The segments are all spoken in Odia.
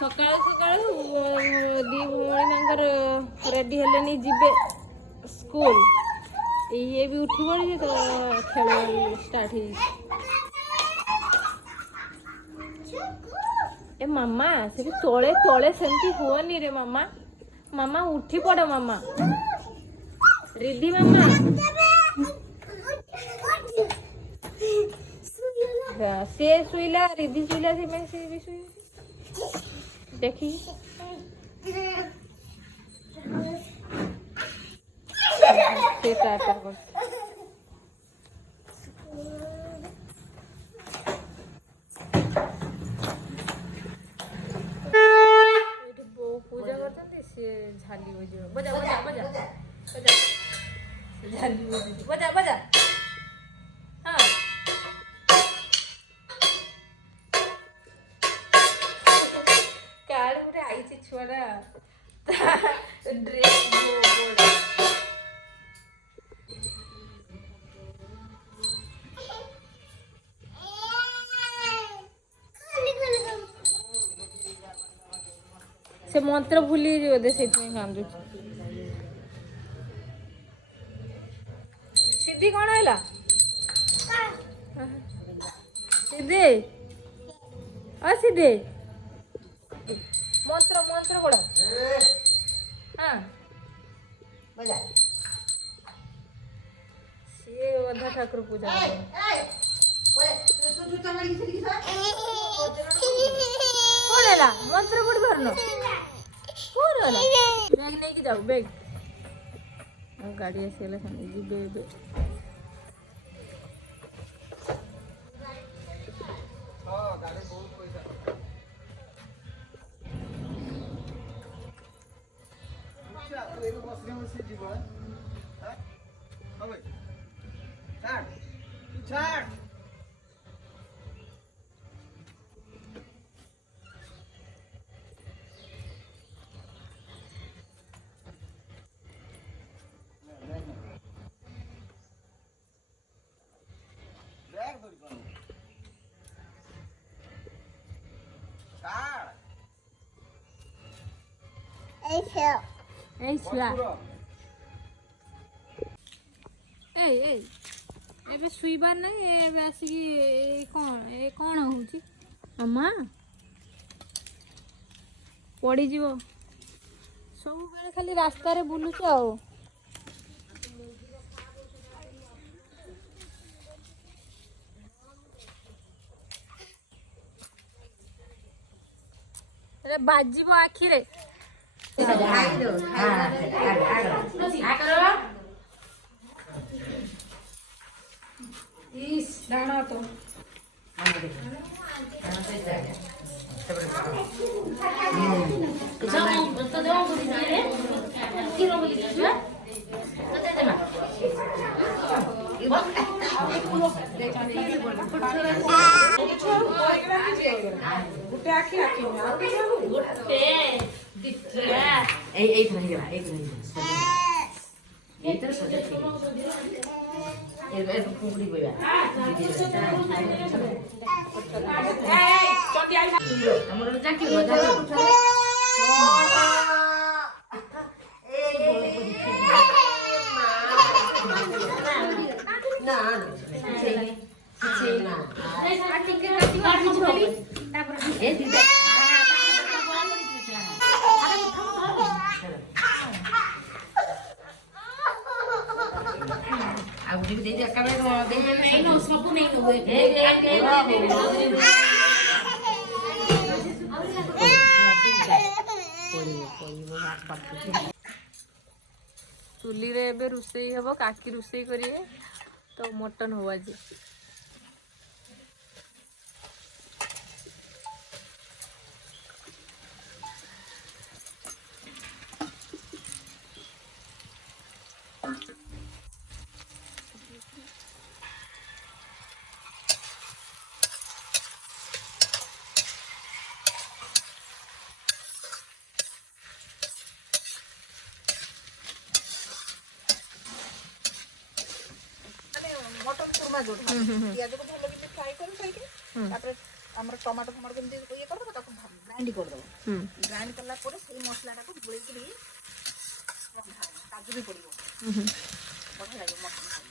सकाळ सकाळ दी भौणी रेडी हेले जीवे स्कूल ये भी उठी पड़ी तो खेल स्टार्ट हो ए मामा से तोले तोले सेमती हुआनी रे मामा मामा उठी पड़ मामा रिद्धि मामा से शुला रिद्धि शुला से मैं से भी शुई देखी से टाटा कर पूजा करते से झाली बजे बजा बजा बजा बजा झाली बजा बजा हाँ काड़ गोटे आई छुआटा ड्रेस से मंत्र भूली बोधे से कांदु सिद्धि कौन है सिद्धि सिद्धि मंत्र मंत्र बड़ा हाँ सी अधा ठाकुर पूजा कौन है मंत्र पढ़ पारन कौन है बैग नहीं कि जाओ बैग गाड़ी आसीगला जी ए शुइबार ना आसिक कौन हूँ मामा पड़ीज सब बेले खाली रास्ता रे बुलुच आओ बाजिब आखिरे डाना तो चुली रे एबे रुसई हबो काकी रुसई करिए तो मटन हो आज पियाज को भल फ्राए कर टमाटो फमाटो ये कर ग्राइंड कर दो ग्राइंड करला पर से मसलाटा को गोळेकरी काजू भी पड़िबो बढ़िया लागो मटन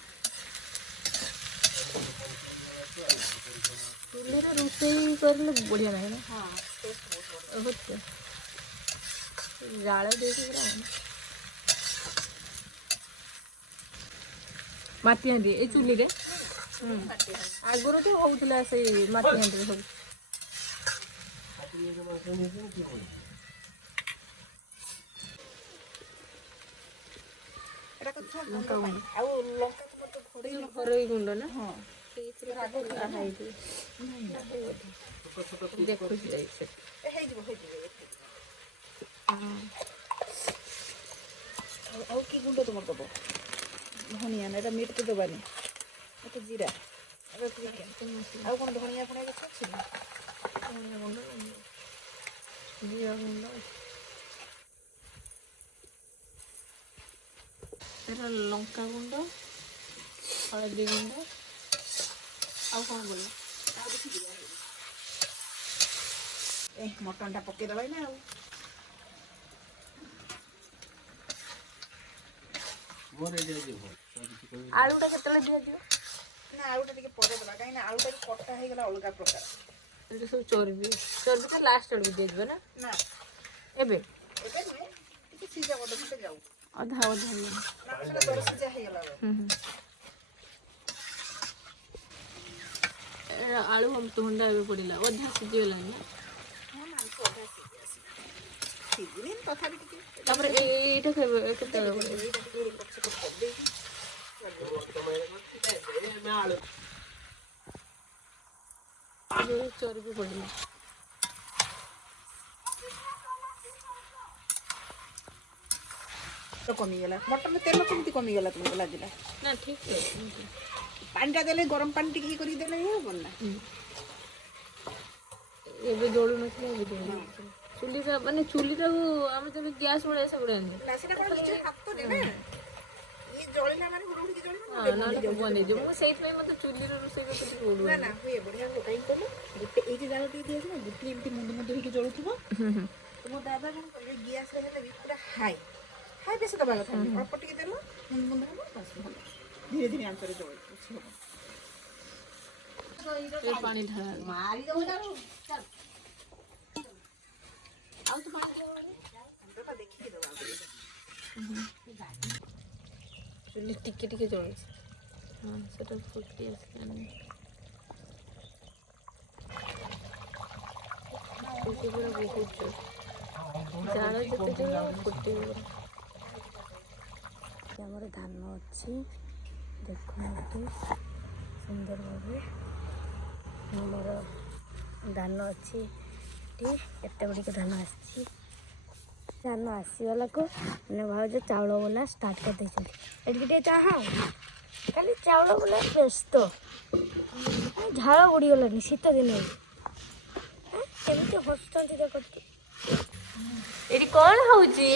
चूल्हे रे रोषेई करले बढ़िया लागे ना हां टेस्ट बहुत बढ़िया जाळे देके पूरा माटी हांडी ए चूल्ही रे आगुरो तो होउतला से माटी हांडी सब एटा को थोड़ा लंका गुंड आ लंका तो घोड़े घरोई गुंड ना हां ସେଇଥିରେ ରାଗ ଖାଇଛି ଦେଖୁଛି ଯାଇଛେ ହେଇଯିବ ଆଉ କି ଗୁଣ୍ଡ ତୁମର ଦେବ ଧନିଆ ନା ଏଇଟା ମିଟ୍ ତ ଦେବାନି ଏଟା ଜିରା ଆଉ କ'ଣ ଧନିଆ ଫଣିଆ କିଛି ଅଛି ଧନିଆ ଗୁଣ୍ଡ ଜିରା ଗୁଣ୍ଡ ଏଟା ଲଙ୍କା ଗୁଣ୍ଡ ହଳଦୀ ଗୁଣ୍ଡ ଆଉ କ'ଣ ବୋଲ ଆଉ କିଛି ଦିଆ ଏ ମଟନଟା ପକେଇଦେବା ନା ଆଉ ଆଳୁଟା କେତେବେଳେ ଦିଆଯିବ ନା ଆଳୁଟା ଟିକେ ପରେ ଦେବା କାହିଁକିନା ଆଳୁଟା କଟା ହେଇଗଲା ଅଲଗା ପ୍ରକାର ଏଇଟା ସବୁ ଚର୍ବି ତ ଲାଷ୍ଟ ଆଡ଼କୁ ଦିଆଯିବ ନା ନା ଏବେ ଏବେ ନୁହେଁ ଟିକେ ସିଝା ବଡ଼ ଯାଉ ଅଧା ମାଂସଟା ବଡ଼ ସିଝା ହେଇଗଲା ଆଳୁ ଅମୃତଭଣ୍ଡା ଏବେ ପଡ଼ିଲା ଅଧା ସିଝିଗଲାଣି ନା ହଁ ମାଂସ ଅଧା ସିଝିନି ତଥାପି ଟିକେ ତାପରେ ଏଇଟା କେତେବେଳେ ପଡ଼ିବ ଏଇଟା ଟିକେ ପଛେ କରିଦେଇକି ଚର୍ବି ପଡ଼ିଲା କମିଗଲା ମଟନରେ ତେଲ କେମିତି କମିଗଲା ତୁମକୁ ଲାଗିଲା ନା ଠିକ୍ ଅଛି ପାଣିଟା ଦେଲେ ଗରମ ପାଣି ଟିକେ କରିକି ଦେଲେ ଇଏ ହେବନି ନା ଏବେ ଜଳୁନଥିଲା ଏବେ ଜଳୁନଥିଲା ଚୁଲିଟା ମାନେ ଚୁଲିଟାକୁ ଆମେ ଯେବେ ଗ୍ୟାସ୍ ଭଳିଆ ସେଗୁଡ଼ା ନା ସେଟା କ'ଣ ନିଜ ହାତରେ ନା ଇଏ ଜଳିଲା ମାନେ ଉଡ଼ିକି ଜଳିବ ନହେଲେ ବନେଇଯିବ ମୁଁ ସେଇଥିପାଇଁ ମୋତେ ଚୁଲିର ରୋଷେଇ କରତେ ଟିକେ ଉଡ଼ୁ ନା ହୁଏ ବଢ଼ିଆ ହୁଏ କାହିଁକି କହିଲ ଗୋଟେ ଏଇଠି ଜାଳ ଟିକେ ଦିଆଯିବ ନା ଗୋଟେ ଏମିତି ମୁଣ୍ଡ ମୁଣ୍ଡ ହେଇକି ଜଳୁଥିବ ତ ମୋ ଦାଦା କ'ଣ କରିବେ ଗ୍ୟାସ୍ରେ ହେଲେ ବି ପୁରା ହାଇ ବେଶୀ ଦେବା କଥା ଅଳ୍ପ ଟିକେ ଦେଲ ମୁଣ୍ଡ ମୁଣ୍ଡ ହେବ ବାସ୍ ଭଲ ଧୀରେ ଧୀରେ ଆଞ୍ଚରେ ଜଳିବ ପାଣି ଢାଳା ଆଉ ତ ପାଣି ଦେଖିକି ଦେବା ଚୁଲି ଟିକେ ଟିକେ ଜଳୁଛି ହଁ ସେଟା ଫୁଟି ଆସିଲାଣି ଫୁଟି ପୁରା ବହୁତ ଜାଳ ଯେତେ ଜଳ ଫୁଟିବ ଆମର ଧାନ ଅଛି ଦେଖନ୍ତୁ ସୁନ୍ଦର ଭାବେ ଆମର ଧାନ ଅଛି ଏଠି ଏତେ ଗୁଡ଼ିକ ଧାନ ଆସିଛି ଧାନ ଆସିଗଲାକୁ ମାନେ ଭାଉଜ ଚାଉଳ ବୋଲା ଷ୍ଟାର୍ଟ କରିଦେଇଛନ୍ତି ଏଠିକି ଟିକେ ଚାହା ଖାଲି ଚାଉଳ ବୋଲା ବ୍ୟସ୍ତ ଝାଳ ବୁଡ଼ିଗଲାନି ଶୀତ ଦିନରେ କେମିତି ହସୁଛନ୍ତି ଦେଖ ଏଠି କ'ଣ ହେଉଛି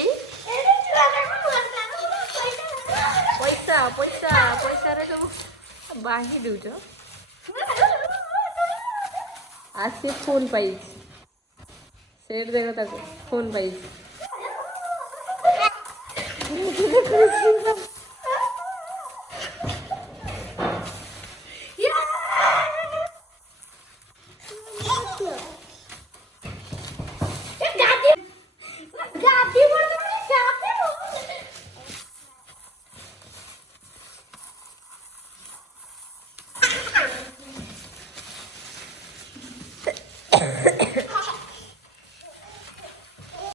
ପଇସା ପଇସା ପଇସାରେ ସବୁ ବାହି ଦେଉଛ ଆସି ଫୋନ୍ ପାଇଛି ସେଠି ଦେଖ ତାକୁ ଫୋନ୍ ପାଇଛି